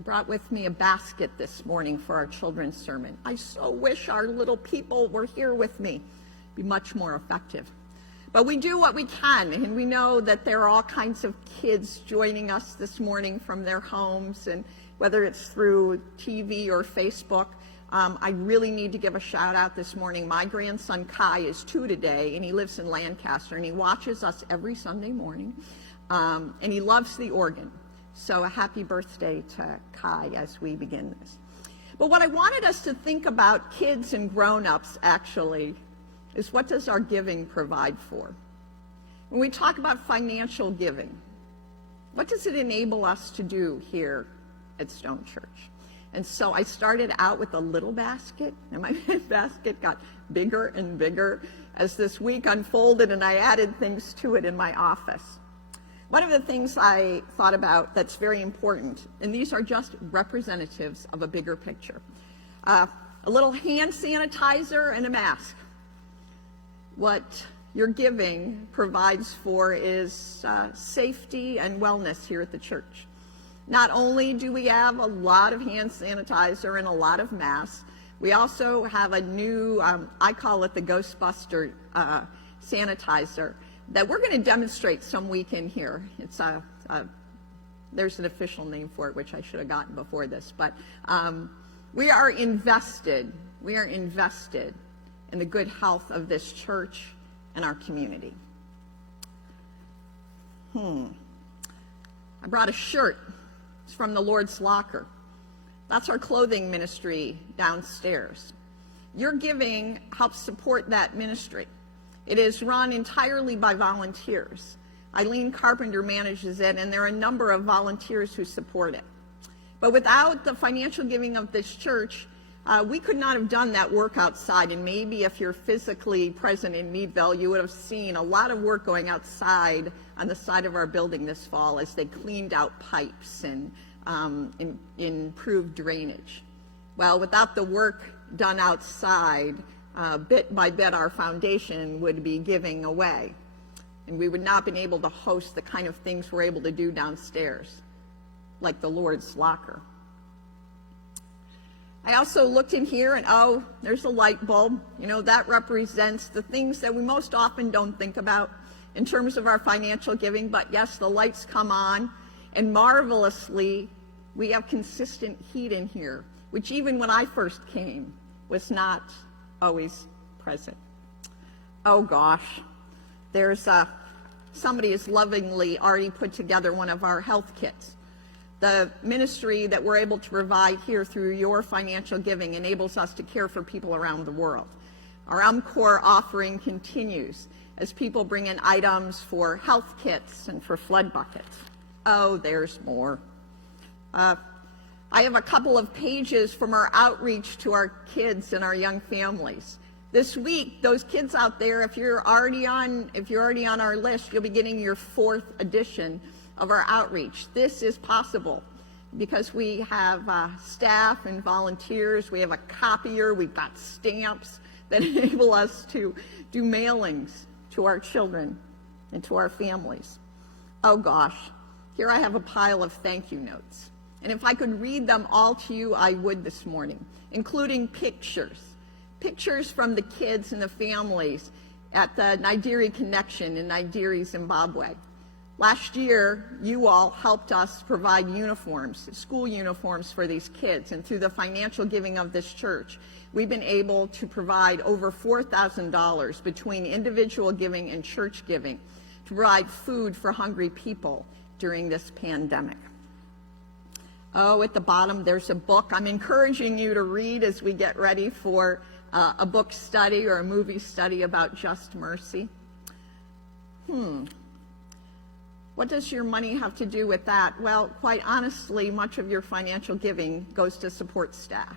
I brought with me a basket this morning for our children's sermon. I so wish our little people were here with me. It'd be much more effective. But we do what we can, and we know that there are all kinds of kids joining us this morning from their homes, and whether it's through TV or Facebook. I really need to give a shout out this morning. My grandson Kai is 2 today, and he lives in Lancaster, and he watches us every Sunday morning, and he loves the organ. So a happy birthday to Kai as we begin this. But what I wanted us to think about, kids and grown-ups actually, is what does our giving provide for? When we talk about financial giving, what does it enable us to do here at Stone Church? And so I started out with a little basket, and my basket got bigger and bigger as this week unfolded, and I added things to it in my office. One of the things I thought about that's very important, and these are just representatives of a bigger picture, a little hand sanitizer and a mask. What your giving provides for is safety and wellness here at the church. Not only do we have a lot of hand sanitizer and a lot of masks, we also have a new, I call it the Ghostbuster sanitizer, that we're going to demonstrate some weekend here. It's there's an official name for it, which I should have gotten before this, but we are invested in the good health of this church and our community. I brought a shirt. It's from the Lord's Locker. That's our clothing ministry downstairs. Your giving helps support that ministry. It is run entirely by volunteers. Eileen Carpenter manages it, and there are a number of volunteers who support it. But without the financial giving of this church, we could not have done that work outside. And maybe if you're physically present in Meadville, you would have seen a lot of work going outside on the side of our building this fall as they cleaned out pipes and improved drainage. Well, without the work done outside, bit by bit our foundation would be giving away, and we would not have been able to host the kind of things we're able to do downstairs, like the Lord's Locker. I also looked in here, and oh, there's a light bulb. You know, that represents the things that we most often don't think about in terms of our financial giving, but yes, the lights come on, and marvelously, we have consistent heat in here, which even when I first came was not always present. Oh gosh, there's somebody has lovingly already put together one of our health kits. The ministry that we're able to provide here through your financial giving enables us to care for people around the world. Our UMCOR offering continues as people bring in items for health kits and for flood buckets. Oh, there's more. I have a couple of pages from our outreach to our kids and our young families. This week, those kids out there, if you're already on our list, you'll be getting your 4th edition of our outreach. This is possible because we have staff and volunteers. We have a copier. We've got stamps that enable us to do mailings to our children and to our families. Oh gosh, here I have a pile of thank you notes. And if I could read them all to you, I would this morning, including pictures from the kids and the families at the Naidiri Connection in Naidiri, Zimbabwe. Last year, you all helped us provide uniforms, school uniforms for these kids, and through the financial giving of this church, we've been able to provide over $4,000 between individual giving and church giving to provide food for hungry people during this pandemic. Oh, at the bottom, there's a book I'm encouraging you to read as we get ready for a book study or a movie study about Just Mercy. What does your money have to do with that? Well, quite honestly, much of your financial giving goes to support staff.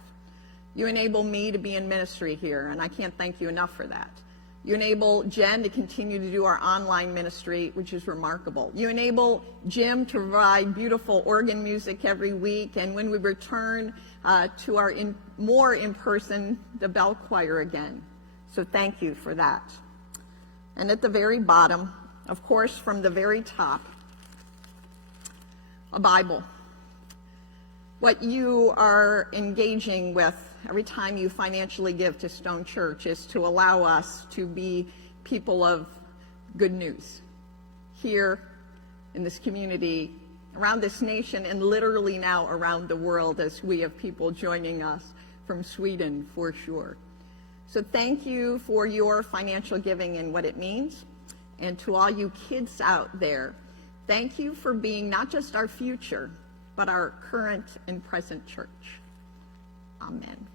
You enable me to be in ministry here, and I can't thank you enough for that. You enable Jen to continue to do our online ministry, which is remarkable. You enable Jim to provide beautiful organ music every week, and when we return to our more in-person, the bell choir again. So thank you for that. And at the very bottom, of course, from the very top, a Bible. what you are engaging with every time you financially give to Stone Church is to allow us to be people of good news here in this community, around this nation, and literally now around the world as we have people joining us from Sweden for sure. So thank you for your financial giving and what it means. And to all you kids out there, thank you for being not just our future, but our current and present church. Amen.